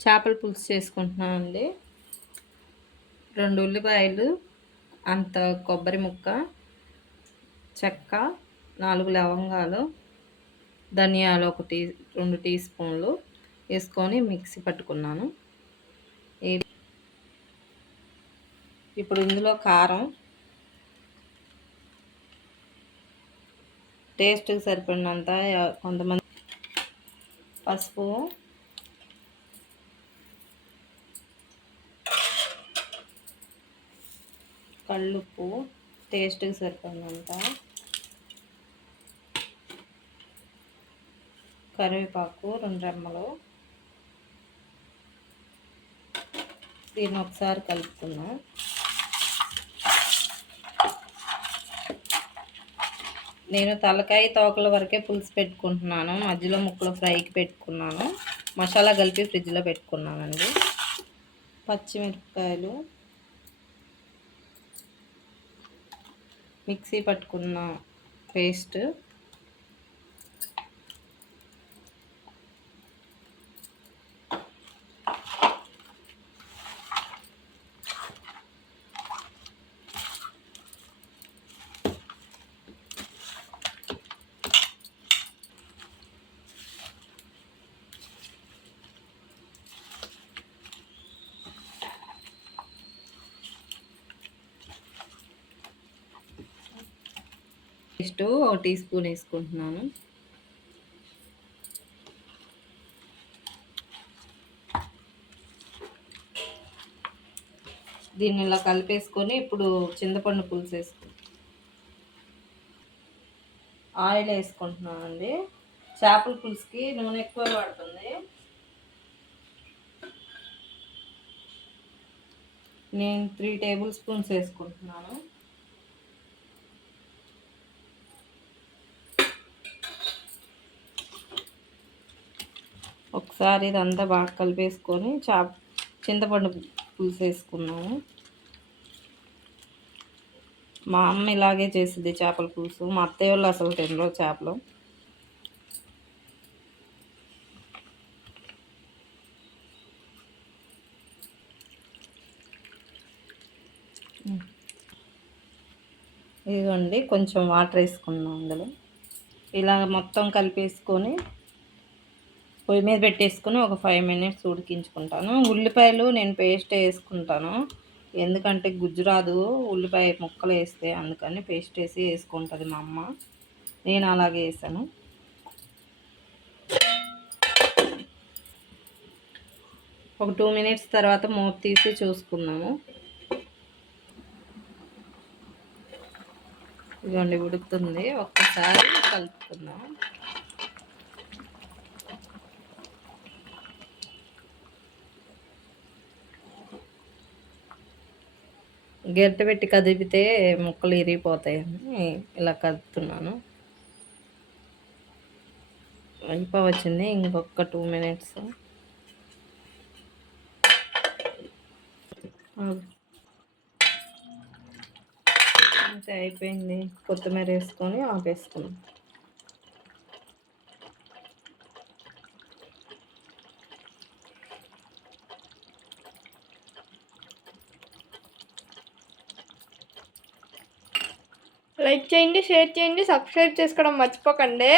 చేపల పులుసు చేసుకుంటున్నాను అండి రెండు ఉల్లిపాయలు అంత కొబ్బరి ముక్క చెక్క నాలుగు లవంగాలు ధనియాలు ఒక టీ రెండు టీ స్పూన్లు వేసుకొని మిక్సీ పట్టుకున్నాను. ఇప్పుడు ఇందులో కారం టేస్ట్కి సరిపడినంత కొంతమంది పసుపు కళ్ళుప్పు టేస్ట్కి సరిపడినంత కరివేపాకు రెండు రెమ్మలు. దీన్ని ఒకసారి కలుపుకుందాం. నేను తలకాయ తోకల వరకే పులుసు పెట్టుకుంటున్నాను. మధ్యలో ముక్కలు ఫ్రైకి పెట్టుకున్నాను. మసాలా కలిపి ఫ్రిడ్జ్లో పెట్టుకున్నానండి. పచ్చిమిరపకాయలు మిక్సీ పట్టుకున్న పేస్ట్ నెక్స్ట్ ఒక టీ స్పూన్ వేసుకుంటున్నాను. దీన్ని ఇలా కలిపేసుకొని ఇప్పుడు చింతపండు పులుసు వేసుకుంటాను ఆయిల్ వేసుకుంటున్నాను అండి చేపల పులుసుకి నూనె ఎక్కువ పడుతుంది. నేను త్రీ టేబుల్ స్పూన్స్ వేసుకుంటున్నాను. ఒకసారి ఇదంతా బాగా కలిపేసుకొని చా చింతపండు పులుసు వేసుకున్నాము. మా అమ్మ ఇలాగే చేసింది చేపల పులుసు. మా అత్తయ్య వాళ్ళు అసలు తినరు చేపలు. ఇదిగోండి కొంచెం వాటర్ వేసుకున్నాం అందులో. ఇలా మొత్తం కలిపేసుకొని పొయ్యి మీద పెట్టేసుకుని ఒక ఫైవ్ మినిట్స్ ఉడికించుకుంటాను. ఉల్లిపాయలు నేను పేస్ట్ వేసుకుంటాను. ఎందుకంటే గుజ్జురాదు ఉల్లిపాయ ముక్కలు వేస్తే అందుకని పేస్ట్ వేసి వేసుకుంటుంది మా అమ్మ. నేను అలాగే వేసాను. ఒక టూ మినిట్స్ తర్వాత మూత తీసి చూసుకున్నాము. ఇదిగోండి ఉడుకుతుంది. ఒక్కసారి కలుపుకుందాం. గెట్ట పెట్టి కదిపితే ముక్కలు ఇరిగిపోతాయని ఇలా కదుపుతున్నాను. అయిపోవచ్చింది ఇంకొక టూ మినిట్స్ అంతే అయిపోయింది. కొత్తిమీర వేసుకొని ఆపేసుకున్నాం. లైక్ చేయండి షేర్ చేయండి సబ్స్క్రైబ్ చేసుకోవడం మర్చిపోకండి.